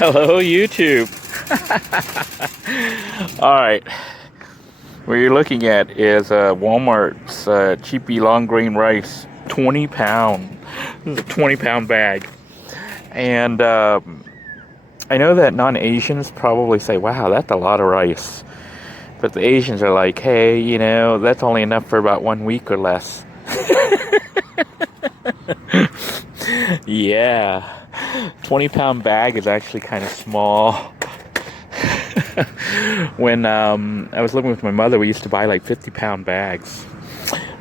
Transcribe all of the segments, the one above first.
Hello, YouTube. All right. What you're looking at is Walmart's cheapy long grain rice, 20 pound. This is a 20-pound bag. And I know that non-Asians probably say, wow, that's a lot of rice. But the Asians are like, hey, you know, that's only enough for about 1 week or less. Yeah. 20-pound bag is actually kind of small. When I was living with my mother, we used to buy like 50-pound bags.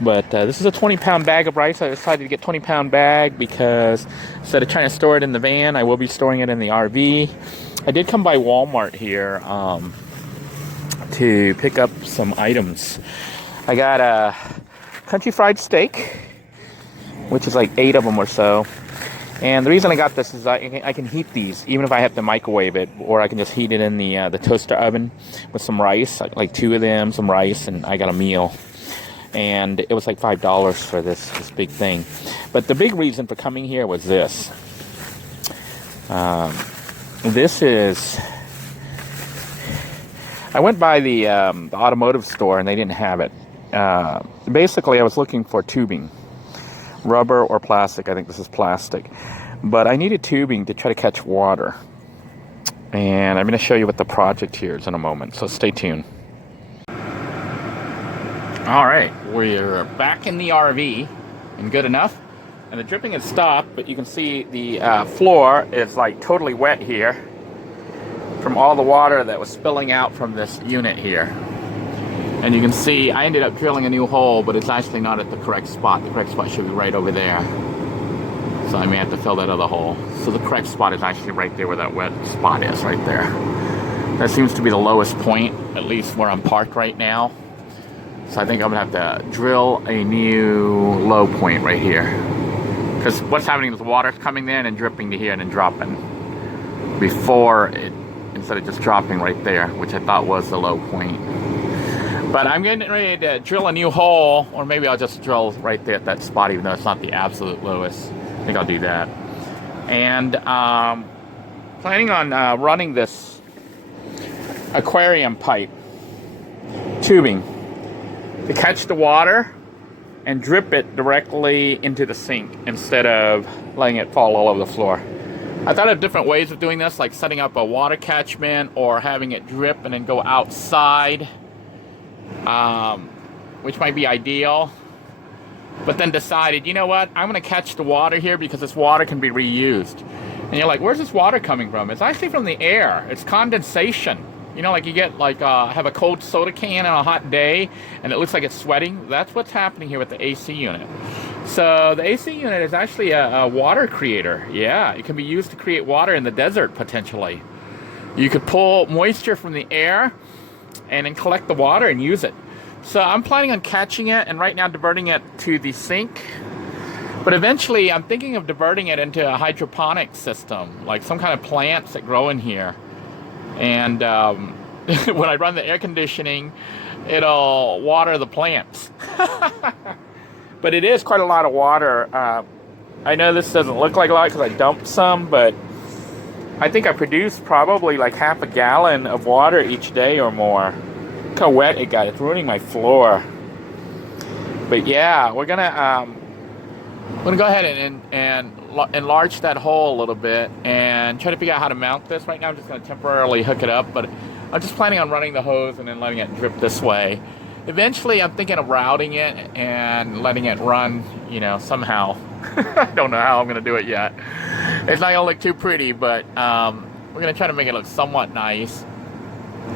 But this is a 20-pound bag of rice. I decided to get 20-pound bag because instead of trying to store it in the van, I will be storing it in the RV. I did come by Walmart here to pick up some items. I got a country fried steak, which is like 8 of them or so. And the reason I got this is I can heat these even if I have to microwave it, or I can just heat it in the toaster oven with some rice, like 2 of them, some rice, and I got a meal. And it was like $5 for this big thing. But the big reason for coming here was this. This is... I went by the automotive store and they didn't have it. Basically, I was looking for tubing. Rubber or plastic. I think this is plastic. But I needed tubing to try to catch water. And I'm going to show you what the project here is in a moment. So stay tuned. Alright, we're back in the RV and good enough. And the dripping has stopped, but you can see the floor is like totally wet here from all the water that was spilling out from this unit here. And you can see I ended up drilling a new hole, but it's actually not at the correct spot. The correct spot should be right over there. So I may have to fill that other hole. So the correct spot is actually right there where that wet spot is, right there. That seems to be the lowest point, at least where I'm parked right now. So I think I'm going to have to drill a new low point right here. Because what's happening is the water's coming in and dripping to here and then dropping. Before it, instead of just dropping right there, which I thought was the low point. But I'm getting ready to drill a new hole, or maybe I'll just drill right there at that spot, even though it's not the absolute lowest. I think I'll do that. And planning on running this aquarium pipe tubing to catch the water and drip it directly into the sink instead of letting it fall all over the floor. I thought of different ways of doing this, like setting up a water catchment or having it drip and then go outside. Which might be ideal, but then decided, you know what, I'm going to catch the water here because this water can be reused. And you're like, where's this water coming from? It's actually from the air. It's condensation. You know, like you get like have a cold soda can on a hot day and it looks like it's sweating. That's what's happening here with the AC unit. So the AC unit is actually a water creator. Yeah, it can be used to create water in the desert potentially. You could pull moisture from the air and then collect the water and use it. So I'm planning on catching it and right now diverting it to the sink. But eventually I'm thinking of diverting it into a hydroponic system, like some kind of plants that grow in here. And when I run the air conditioning, it'll water the plants. But it is quite a lot of water. I know this doesn't look like a lot because I dumped some, but I think I produce probably like half a gallon of water each day or more. Look how wet it got. It's ruining my floor. But yeah, we're gonna go ahead and enlarge that hole a little bit and try to figure out how to mount this. Right now I'm just gonna temporarily hook it up, but I'm just planning on running the hose and then letting it drip this way. Eventually I'm thinking of routing it and letting it run, you know, somehow. I don't know how I'm gonna do it yet. It's not gonna look too pretty, but we're gonna try to make it look somewhat nice.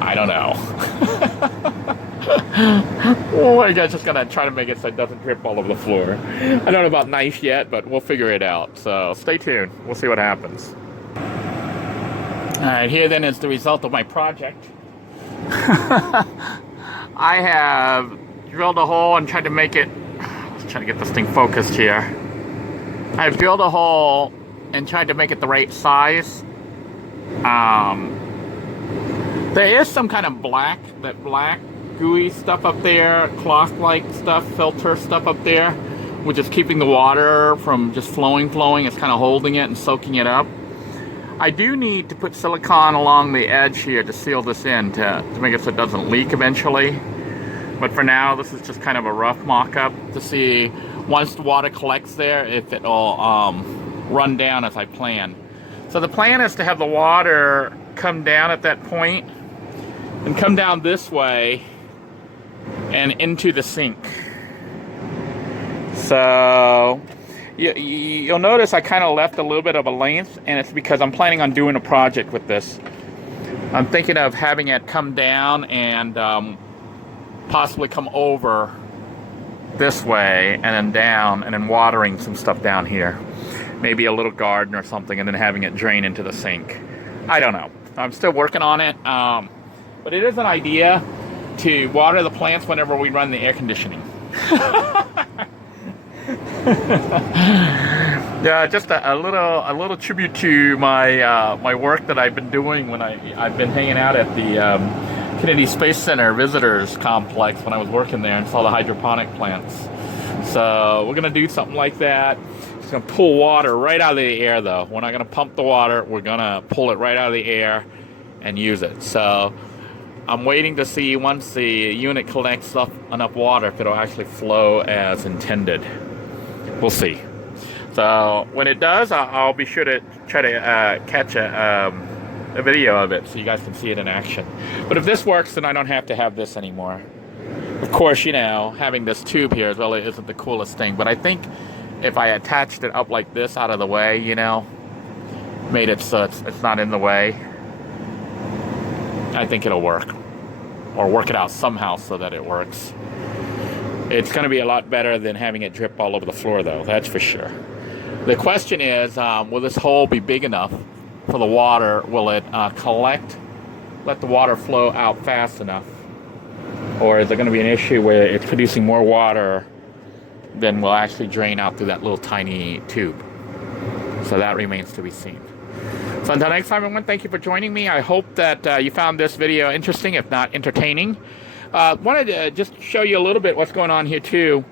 I don't know. We're just gonna try to make it so it doesn't drip all over the floor. I don't know about nice yet, but we'll figure it out. So stay tuned. We'll see what happens. Alright, here then is the result of my project. I have drilled a hole and tried to make it... Let's try to get this thing focused here. I've drilled a hole and tried to make it the right size. There is some kind of black gooey stuff up there, cloth-like stuff, filter stuff up there, which is keeping the water from just flowing. It's kind of holding it and soaking it up. I do need to put silicone along the edge here to seal this in to make it so it doesn't leak eventually. But for now, this is just kind of a rough mock-up to see once the water collects there, if it'll run down as I plan. So the plan is to have the water come down at that point and come down this way and into the sink. So you'll notice I kind of left a little bit of a length, and it's because I'm planning on doing a project with this. I'm thinking of having it come down and possibly come over this way and then down, and then watering some stuff down here. Maybe a little garden or something, and then having it drain into the sink. I don't know. I'm still working on it. But it is an idea to water the plants whenever we run the air conditioning. Yeah, just a little tribute to my my work that I've been doing when I've been hanging out at the Kennedy Space Center Visitors Complex when I was working there and saw the hydroponic plants. So we're gonna do something like that. It's gonna pull water right out of the air though. We're not gonna pump the water, we're gonna pull it right out of the air and use it. So I'm waiting to see once the unit collects enough water if it'll actually flow as intended. We'll see. So when it does, I'll be sure to try to catch a video of it so you guys can see it in action. But if this works, then I don't have to have this anymore. Of course, you know, having this tube here really isn't the coolest thing, but I think if I attached it up like this out of the way, you know, made it so it's not in the way, I think it'll work. Or work it out somehow so that it works. It's going to be a lot better than having it drip all over the floor, though, that's for sure. The question is, will this hole be big enough for the water? Will it collect, let the water flow out fast enough? Or is there going to be an issue where it's producing more water than will actually drain out through that little tiny tube? So that remains to be seen. So until next time, everyone, thank you for joining me. I hope that you found this video interesting, if not entertaining. Wanted to just show you a little bit what's going on here, too.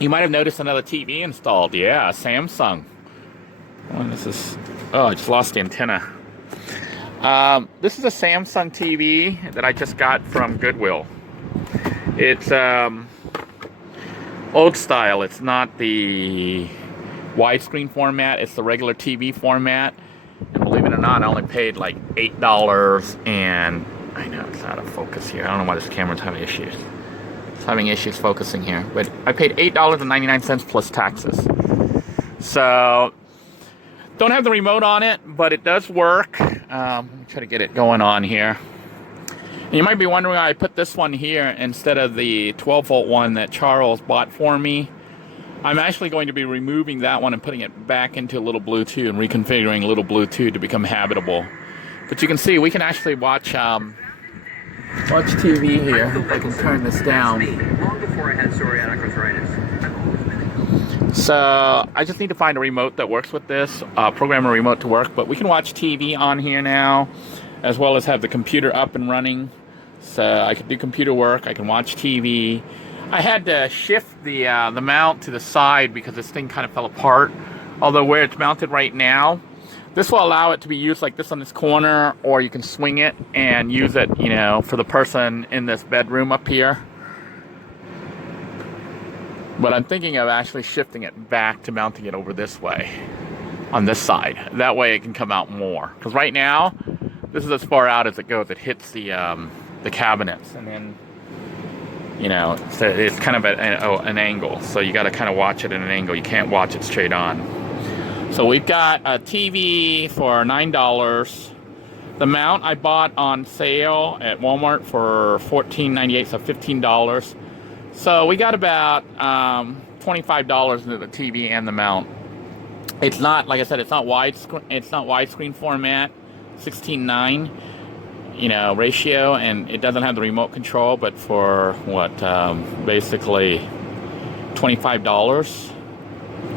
You might have noticed another TV installed. Yeah, Samsung. Oh, this is... Oh, I just lost the antenna. This is a Samsung TV that I just got from Goodwill. It's old style. It's not the widescreen format. It's the regular TV format. And believe it or not, I only paid like $8, and I know it's out of focus here. I don't know why this camera's having issues. It's having issues focusing here. But I paid $8.99 plus taxes. So, don't have the remote on it, but it does work. Let me try to get it going on here. And you might be wondering why I put this one here instead of the 12-volt one that Charles bought for me. I'm actually going to be removing that one and putting it back into a little Bluetooth and reconfiguring a little Bluetooth to become habitable. But you can see we can actually watch TV here. If I can turn this down. Long before I had psoriatic arthritis. So I just need to find a remote that works with this, program a remote to work. But we can watch TV on here now, as well as have the computer up and running. So I can do computer work. I can watch TV. I had to shift the mount to the side because this thing kind of fell apart. Although where it's mounted right now, this will allow it to be used like this on this corner, or you can swing it and use it, you know, for the person in this bedroom up here. But I'm thinking of actually shifting it back to mounting it over this way, on this side. That way it can come out more. Because right now, this is as far out as it goes. It hits the cabinets, and then, you know, so it's kind of at an angle. So you got to kind of watch it at an angle. You can't watch it straight on. So we've got a TV for $9. The mount I bought on sale at Walmart for $14.98, so $15. So we got about $25 into the TV and the mount. It's not, like I said, it's not widescreen. It's not widescreen format, 16:9, you know, ratio, and it doesn't have the remote control. But for what, basically $25,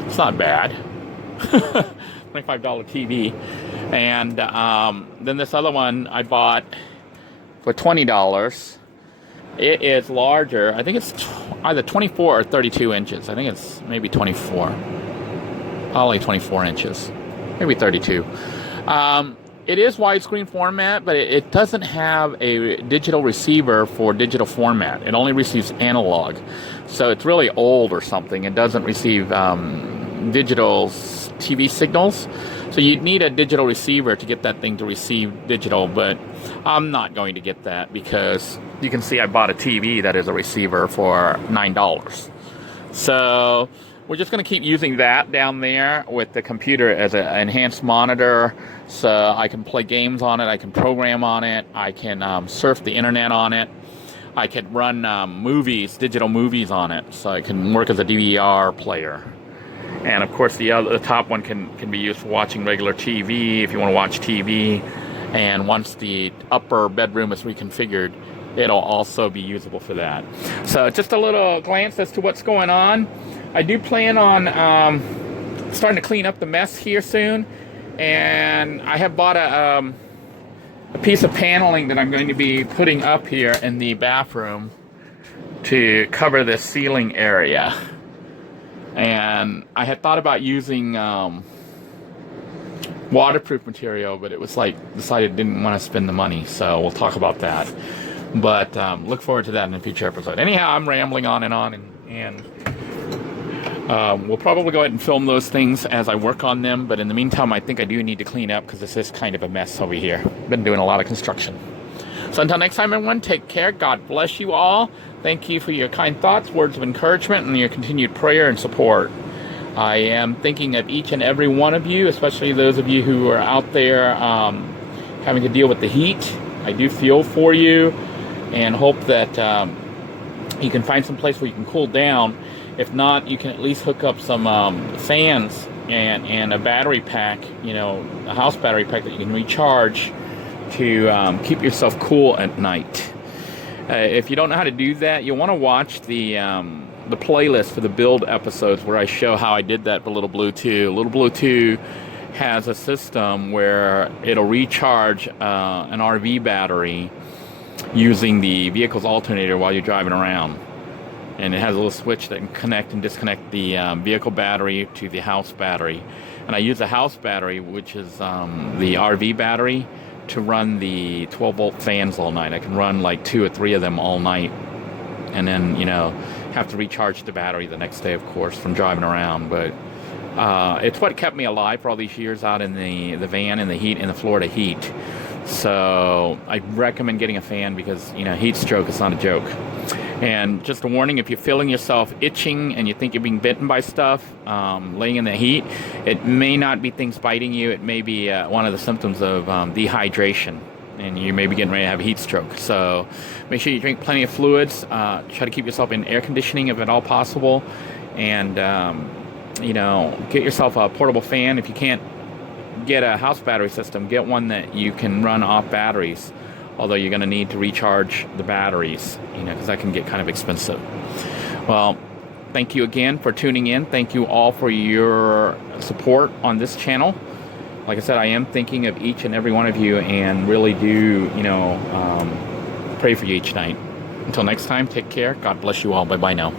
it's not bad. $25 TV. And then this other one I bought for $20. It is larger. I think it's either 24 or 32 inches. I think it's maybe 24. Probably 24 inches. Maybe 32. It is widescreen format, but it doesn't have a digital receiver for digital format. It only receives analog. So it's really old or something. It doesn't receive digital TV signals. So you'd need a digital receiver to get that thing to receive digital, but I'm not going to get that because you can see I bought a TV that is a receiver for $9. So we're just going to keep using that down there with the computer as an enhanced monitor, so I can play games on it, I can program on it, I can surf the internet on it, I can run movies, digital movies on it, so it can work as a DVR player. And of course the top one can be used for watching regular TV if you want to watch TV. And once the upper bedroom is reconfigured, it'll also be usable for that. So just a little glance as to what's going on. I do plan on starting to clean up the mess here soon, and I have bought a piece of paneling that I'm going to be putting up here in the bathroom to cover this ceiling area. And I had thought about using waterproof material, but it was like decided didn't want to spend the money, so we'll talk about that. But look forward to that in a future episode. Anyhow, I'm rambling on, and we'll probably go ahead and film those things as I work on them. But in the meantime, I think I do need to clean up because this is kind of a mess over here. Been doing a lot of construction. So until next time, everyone, take care. God bless you all. Thank you for your kind thoughts, words of encouragement, and your continued prayer and support. I am thinking of each and every one of you, especially those of you who are out there having to deal with the heat. I do feel for you, and hope that you can find some place where you can cool down. If not, you can at least hook up some fans and a battery pack, a house battery pack that you can recharge to keep yourself cool at night. If you don't know how to do that, you'll want to watch the playlist for the build episodes where I show how I did that for Little Blue 2. Little Blue 2 has a system where it'll recharge an RV battery using the vehicle's alternator while you're driving around. And it has a little switch that can connect and disconnect the vehicle battery to the house battery. And I use the house battery, which is the RV battery, to run the 12-volt fans all night. I can run like 2 or 3 of them all night. And then, have to recharge the battery the next day, of course, from driving around. But it's what kept me alive for all these years out in the van in the heat, in the Florida heat. So I recommend getting a fan because, heat stroke is not a joke. And just a warning, if you're feeling yourself itching and you think you're being bitten by stuff, laying in the heat, it may not be things biting you. It may be one of the symptoms of dehydration, and you may be getting ready to have a heat stroke. So make sure you drink plenty of fluids. Try to keep yourself in air conditioning if at all possible. And, get yourself a portable fan. If you can't get a house battery system, get one that you can run off batteries. Although you're going to need to recharge the batteries, because that can get kind of expensive. Well, thank you again for tuning in. Thank you all for your support on this channel. Like I said, I am thinking of each and every one of you and really do, pray for you each night. Until next time, take care. God bless you all. Bye-bye now.